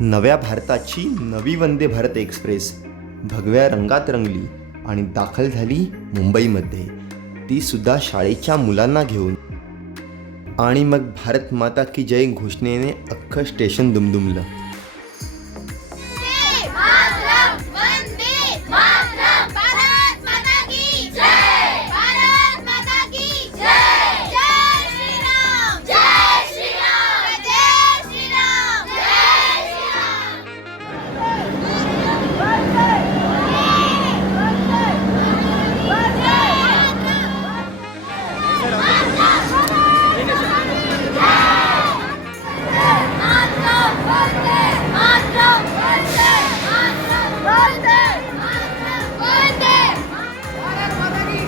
नव्या भारताची नवी वंदे भारत एक्सप्रेस. भगव्या रंगात रंगली आणि दाखल झाली मुंबईमध्ये. ती सुद्धा शाळेच्या मुलांना घेऊन. आणि मग भारत माता की जय घोषणेने अख्खं स्टेशन दुमदुमलं.